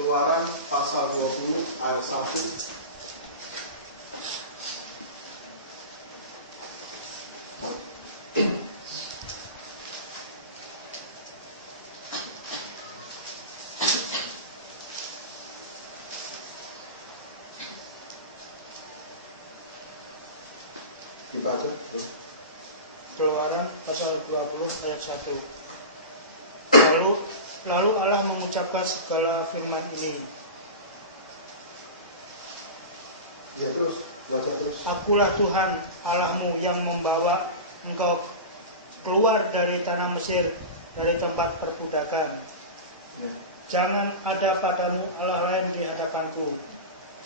Keluaran pasal 20 ayat 1. Dibaca. Keluaran pasal 20 ayat 1. Lalu Allah mengucapkan segala firman ini. Ya, terus, baca terus. Akulah Tuhan Allahmu yang membawa engkau keluar dari tanah Mesir, dari tempat perbudakan. Ya. Jangan ada padamu Allah lain di hadapanku.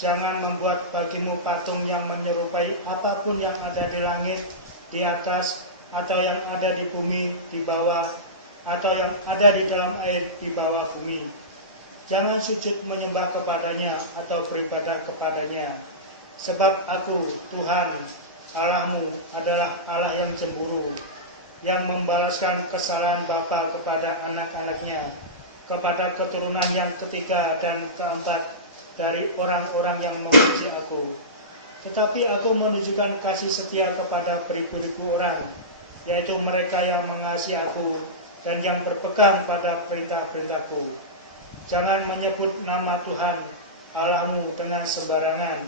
Jangan membuat bagimu patung yang menyerupai apapun yang ada di langit, di atas, atau yang ada di bumi, di bawah, atau yang ada di dalam air di bawah bumi. Jangan sujud menyembah kepadanya atau beribadah kepadanya. Sebab aku, Tuhan Allahmu, adalah Allah yang cemburu, yang membalaskan kesalahan bapa kepada anak-anaknya, kepada keturunan yang ketiga dan keempat dari orang-orang yang memuji aku. Tetapi aku menunjukkan kasih setia kepada beribu-ribu orang, yaitu mereka yang mengasihi aku dan yang berpegang pada perintah-perintahku. Jangan menyebut nama Tuhan Allahmu dengan sembarangan,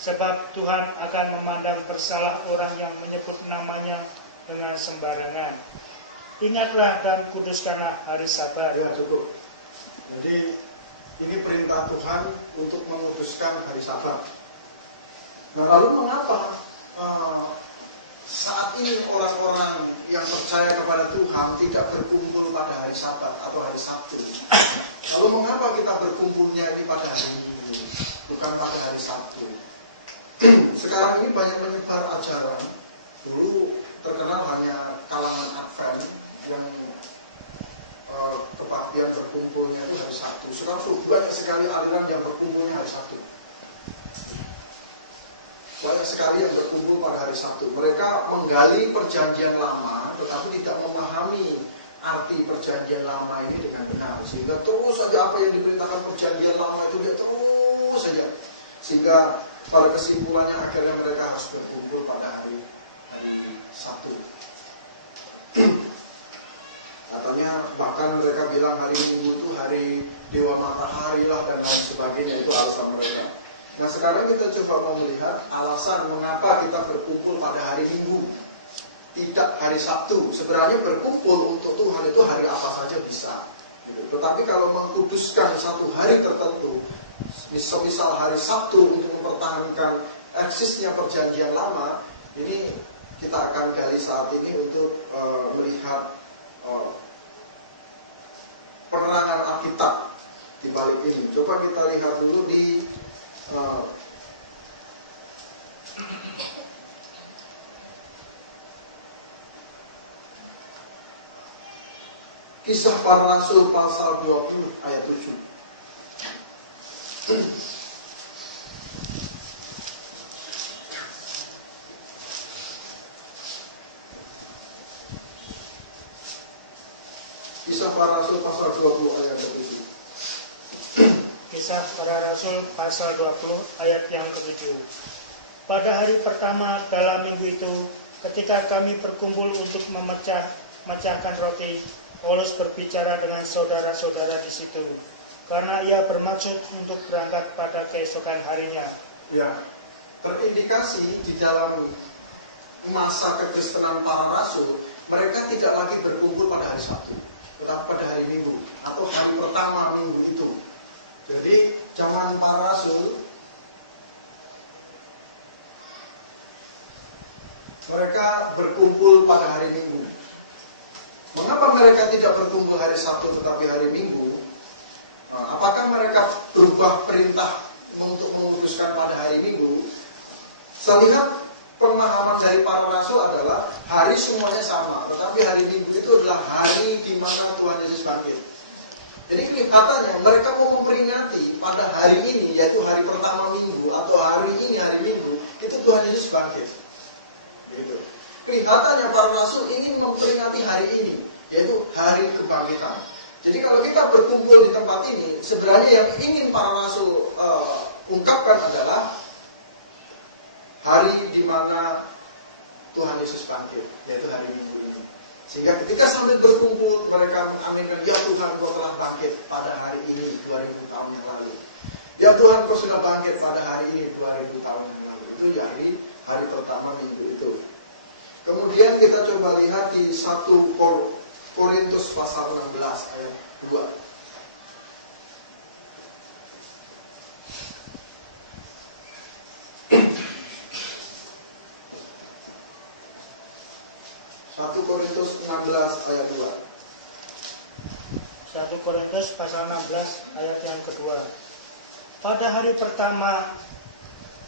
sebab Tuhan akan memandang bersalah orang yang menyebut namanya dengan sembarangan. Ingatlah dan kuduskanlah hari Sabat. Ya, cukup. Jadi ini perintah Tuhan untuk menguduskan hari Sabat. Nah, lalu mengapa saat ini orang-orang yang percaya kepada Tuhan tidak berkumpul pada hari Sabat atau hari Sabtu? Lalu mengapa kita berkumpulnya ini pada hari Minggu, bukan pada hari Sabtu? Sekarang ini banyak menyebar ajaran. Dulu terkenal hanya kalangan Advent yang kepastian berkumpulnya itu hari Sabtu. Sekarang banyak sekali aliran yang berkumpulnya hari Sabtu. Banyak sekali yang berkumpul pada hari Sabtu. Mereka menggali perjanjian lama, tetapi tidak memahami arti perjanjian lama ini dengan benar. Sehingga terus saja apa yang diperintahkan perjanjian lama itu dia terus saja. Sehingga pada kesimpulannya akhirnya mereka harus berkumpul pada hari Sabtu. Katanya bahkan mereka bilang hari Minggu itu hari Dewa Matahari lah dan lain sebagainya, itu alasan mereka. Nah, sekarang kita coba mau melihat alasan mengapa kita berkumpul pada hari Minggu, tidak hari Sabtu. Sebenarnya berkumpul untuk Tuhan itu hari apa saja bisa. Tetapi kalau mengkuduskan satu hari tertentu, misal hari Sabtu untuk mempertahankan eksisnya perjanjian lama, ini kita akan gali saat ini untuk melihat penerangan Alkitab di balik ini. Coba kita lihat dulu di Kisah Para Rasul pasal 20 ayat 7. Kisah Para Rasul pasal 20 ayat 7. Kisah Para Rasul pasal 20 ayat yang ke-7. Pada hari pertama dalam minggu itu, ketika kami berkumpul untuk memecahkan roti, Paulus berbicara dengan saudara-saudara di situ, karena ia bermaksud untuk berangkat pada keesokan harinya. Ya, terindikasi di dalam masa kekristenan para rasul, mereka tidak lagi berkumpul pada hari Sabtu, tetapi pada hari Minggu atau hari pertama minggu itu. Jadi zaman para rasul, mereka berkumpul pada hari Minggu. Mengapa mereka tidak berkumpul hari Sabtu tetapi hari Minggu? Apakah mereka berubah perintah untuk memutuskan pada hari Minggu? Saya lihat pemahaman dari para rasul adalah hari semuanya sama, tetapi hari Minggu itu adalah hari di mana Tuhan Yesus bangkit. Jadi kelihatannya mereka mau memperingati pada hari ini, yaitu hari pertama minggu atau hari ini hari Minggu, itu Tuhan Yesus bangkit. Gitu. Kelihatannya para rasul ingin memperingati hari ini, yaitu hari kebangkitan. Jadi kalau kita berkumpul di tempat ini, sebenarnya yang ingin para rasul ungkapkan adalah hari di mana Tuhan Yesus bangkit, yaitu hari Minggu ini. Sehingga ketika sambil berkumpul, mereka mengaminkan, ya Tuhan, Kau telah bangkit pada hari ini 2000 tahun yang lalu. Ya Tuhan, Kau sudah bangkit pada hari ini 2000 tahun yang lalu. Itu hari pertama minggu itu. Kemudian kita coba lihat di 1 Korintus pasal 16 ayat 2. 1 Korintus 16 ayat 2. 1 Korintus pasal 16 ayat yang kedua. Pada hari pertama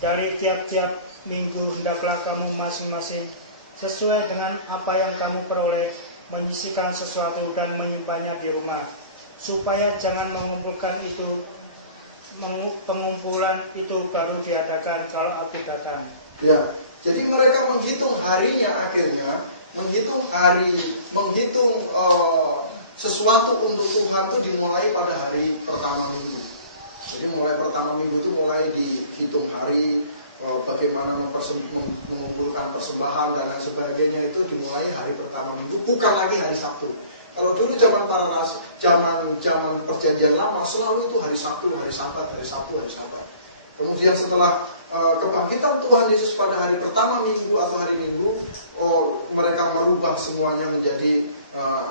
dari tiap-tiap minggu hendaklah kamu masing-masing sesuai dengan apa yang kamu peroleh menyisihkan sesuatu dan menyimpannya di rumah, supaya jangan pengumpulan itu baru diadakan kalau aku datang. Ya, jadi mereka menghitung harinya akhirnya, menghitung sesuatu untuk Tuhan itu dimulai pada hari pertama minggu. Jadi mulai pertama minggu itu mulai dihitung hari, bagaimana mengumpulkan persembahan dan lain sebagainya itu dimulai hari pertama minggu, bukan lagi hari Sabtu. Kalau dulu zaman para rasul, zaman perjanjian lama selalu itu hari Sabtu, hari Sabat, hari Sabtu, hari Sabat. Kemudian setelah kebangkitan Tuhan Yesus pada hari pertama minggu atau hari Minggu, mereka merubah semuanya menjadi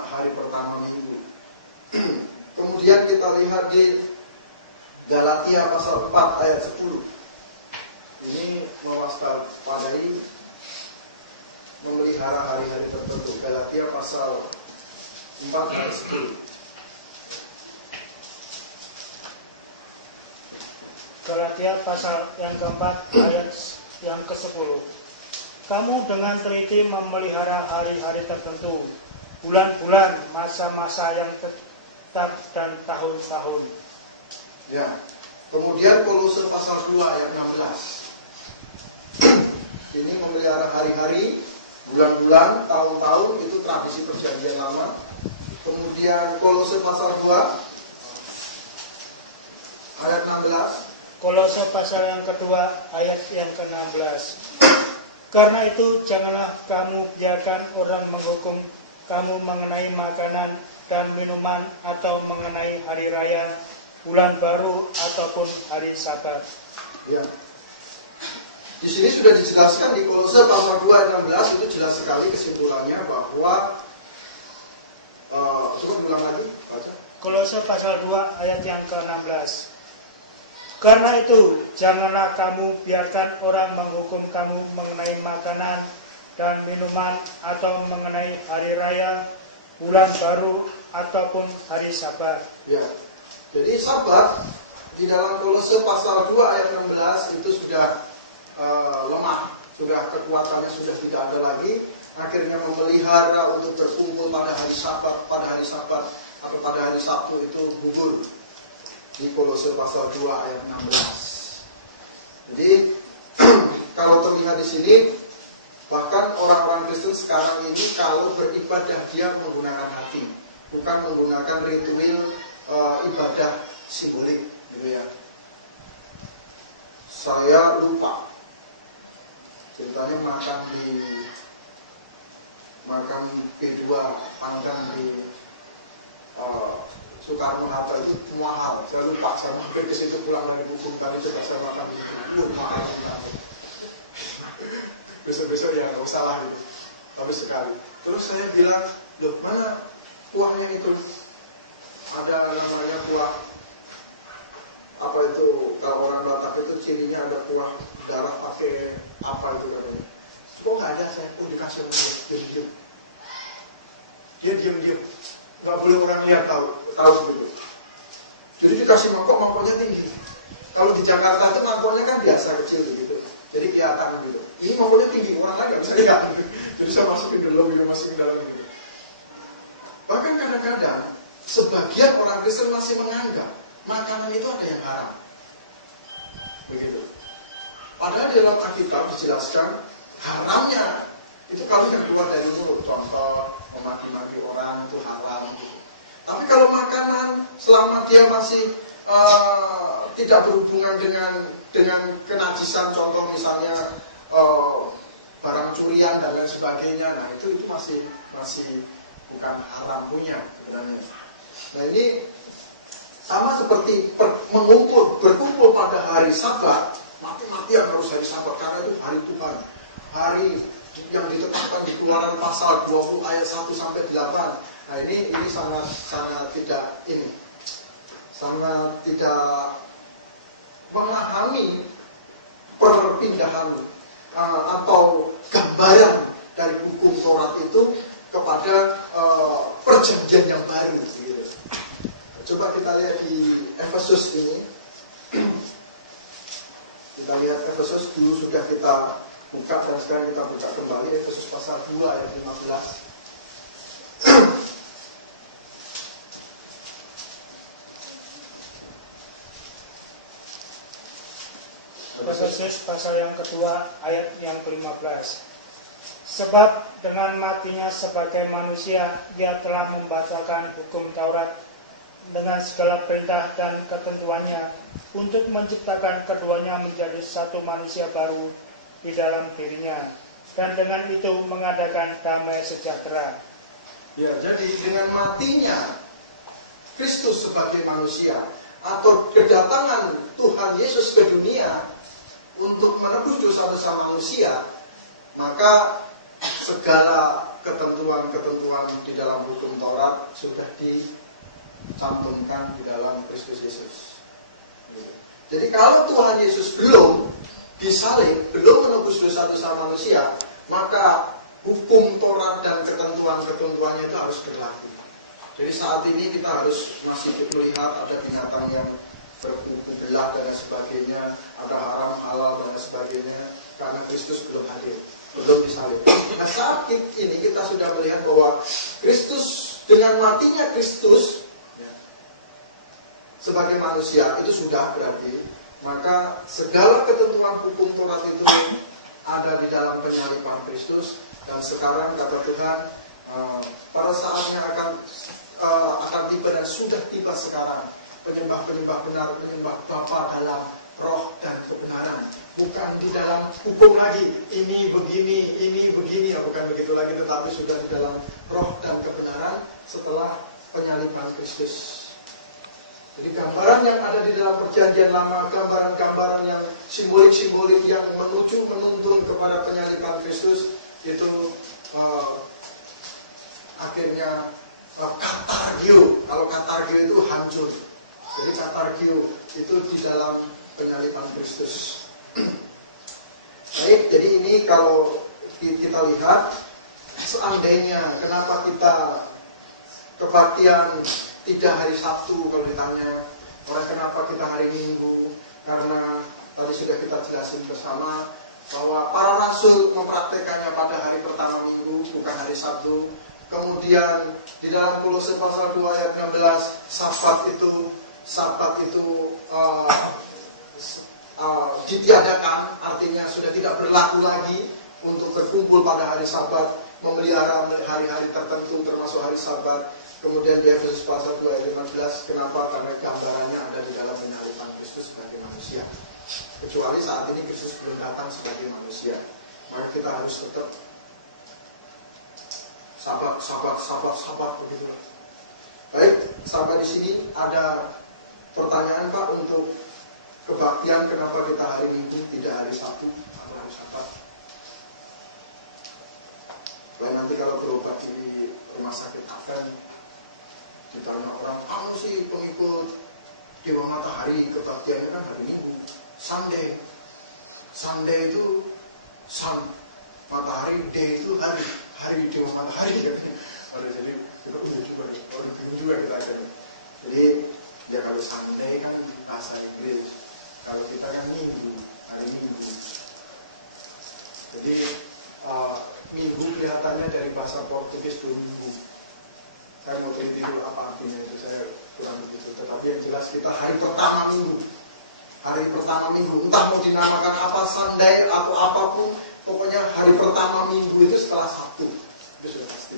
hari pertama minggu. Kemudian kita lihat di Galatia pasal 4 ayat 10. Ini mewaspadai memelihara hari-hari tertentu. Galatia pasal 4 ayat 10. Galatia pasal yang keempat ayat yang ke-10. Kamu dengan teliti memelihara hari-hari tertentu, bulan-bulan, masa-masa yang tetap dan tahun-tahun. Ya. Kemudian Kolose pasal 2 ayat 16. Ini memelihara hari-hari, bulan-bulan, tahun-tahun, itu tradisi perjanjian lama. Kemudian Kolose pasal 2 ayat 16. Kolose pasal yang kedua ayat yang ke-16. Karena itu janganlah kamu biarkan orang menghukum kamu mengenai makanan dan minuman atau mengenai hari raya, bulan baru ataupun hari Sabat. Ya. Di sini sudah dijelaskan di Kolose pasal 2 ayat 16, itu jelas sekali kesimpulannya bahwa coba ulang lagi baca. Kolose pasal 2 ayat yang ke-16. Karena itu janganlah kamu biarkan orang menghukum kamu mengenai makanan dan minuman atau mengenai hari raya, bulan baru ataupun hari Sabat. Ya. Jadi Sabat di dalam Kolose pasal 2 ayat 16 itu sudah lemah, sudah kekuatannya sudah tidak ada lagi. Akhirnya memelihara untuk berkumpul pada hari Sabat atau pada hari Sabtu itu gugur di Kolose pasal 2 ayat 16. Jadi kalau terlihat di sini, bahkan orang-orang Kristen sekarang ini kalau beribadah dia menggunakan hati, bukan menggunakan ritual ibadah simbolik, gitu ya. Saya lupa, ceritanya makan P2 panggang di Soekarno Hatta itu mahal. Saya lupa, saya mampir ke situ pulang dari Bukung tadi coba saya makan itu mahal. Besok-besok ya nggak usah lah itu, tapi sekali. Terus saya bilang, loh mana kuahnya itu? Ada namanya kuah apa itu, kalau orang Batak itu cirinya ada kuah darah pakai apa itu katanya. Kok nggak ada, saya pun dikasih orang diam-diam. Dia diam-diam, nggak boleh orang lihat tahu gitu. Jadi dikasih mangkoknya tinggi. Kalau di Jakarta itu mangkoknya kan biasa kecil gitu, jadi kelihatan gitu. Ini mangkoknya tinggi, orang lain nggak bisa lihat. Jadi saya masukin dulu, masukin dalam ini. Bahkan kadang-kadang sebagian orang Kristen masih menganggap makanan itu ada yang haram. Begitu. Padahal di dalam Alkitab dijelaskan haramnya itu kalau yang keluar dari mulut. Contoh, memaki-maki orang itu haram. Tapi kalau makanan selama dia masih tidak berhubungan dengan kenajisan, contoh misalnya barang curian dan lain sebagainya, nah itu masih bukan haram punya sebenarnya. Nah ini sama seperti berkumpul pada hari Sabat, mati-matian harus hari Sabat karena itu hari Tuhan, hari yang ditetapkan di Keluaran pasal 20 ayat 1 sampai 8. Nah ini sangat tidak memahami perpindahan atau gambaran dari hukum Taurat itu kepada perjanjian yang baru gitu. Coba kita lihat di Efesus ini. Kita lihat Efesus dulu sudah kita buka dan sekarang kita buka kembali Efesus pasal 2 ayat 15. Efesus pasal yang kedua ayat yang ke-15. Sebab dengan matinya sebagai manusia, ia telah membatalkan hukum Taurat dengan segala perintah dan ketentuannya untuk menciptakan keduanya menjadi satu manusia baru di dalam dirinya, dan dengan itu mengadakan damai sejahtera. Ya, jadi dengan matinya Kristus sebagai manusia atau kedatangan Tuhan Yesus ke dunia untuk menebus dosa-dosa manusia, maka segala ketentuan-ketentuan di dalam hukum Taurat sudah dicantumkan di dalam Kristus Yesus. Jadi kalau Tuhan Yesus belum disalib, belum menebus dosa-dosa manusia, maka hukum Taurat dan ketentuan-ketentuannya itu harus berlaku. Jadi saat ini kita harus masih melihat ada binatang yang berkuku belah dan sebagainya, ada haram halal dan sebagainya, karena Kristus belum hadir, belum disalib. Nah, saat ini kita sudah melihat bahwa Kristus, dengan matinya Kristus ya, sebagai manusia itu sudah berarti, maka segala ketentuan hukum Taurat itu ada di dalam penyaliban Kristus. Dan sekarang kata Tuhan, pada saatnya akan tiba dan sudah tiba sekarang. Penyembah-penyembah benar, penyembah Bapa dalam roh dan kebenaran, bukan di dalam hukum lagi. Ini begini, bukan begitu lagi, tetapi sudah di dalam roh dan kebenaran setelah penyaliban Kristus. Jadi gambaran yang ada di dalam perjanjian lama, gambaran-gambaran yang simbolik-simbolik yang menuntun kepada penyaliban Kristus itu akhirnya katargio. Kalau katargio itu hancur. Jadi katargio itu di dalam penyaliban Kristus. Baik, jadi ini kalau kita lihat, seandainya kenapa kita kebaktian tidak hari Sabtu, kalau ditanya Oleh kenapa kita hari Minggu? Karena tadi sudah kita jelasin bersama bahwa para rasul mempraktekannya pada hari pertama minggu, bukan hari Sabtu. Kemudian di dalam Kolose pasal 2 ayat 16, Sabat itu ditiadakan, artinya sudah tidak berlaku lagi untuk berkumpul pada hari Sabat, memelihara hari-hari tertentu termasuk hari Sabat. Kemudian di Efesus pasal 2 ayat 15, kenapa? Karena gambarannya ada di dalam penyaliban Kristus sebagai manusia. Kecuali saat ini Kristus belum datang sebagai manusia, maka kita harus tetap sabar begitu. Baik, sampai di sini ada pertanyaan Pak untuk kebaktian, kenapa kita hari Minggu tidak hari Sabtu atau hari Sabat? Baik, nanti kalau berobat di rumah sakit Advent ditanya orang, kamu sih pengikut Dewa Matahari, kebaktiannya kan hari Minggu, Sunday itu sun, matahari, day itu hari Dewa Matahari. Jadi kita bingung juga kita kan. Jadi ya kalau Sunday kan bahasa Inggris, kalau kita kan Minggu, hari Minggu. Jadi Minggu kelihatannya dari bahasa Portugis Domingo. Saya mau teliti dulu apa artinya itu, saya kurang begitu. Tetapi yang jelas kita hari pertama minggu, entah mau dinamakan apa, Sunday atau apapun, pokoknya hari pertama minggu itu setelah Sabtu, itu sudah pasti.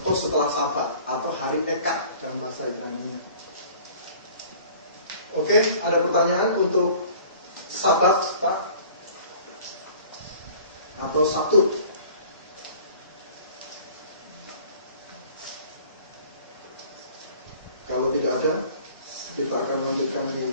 Atau setelah Sabat, atau hari Eka dalam bahasa Ibrani. Oke, ada pertanyaan untuk Sabat, Pak? Atau Sabtu? Kalau tidak ada, kita akan lanjutkan di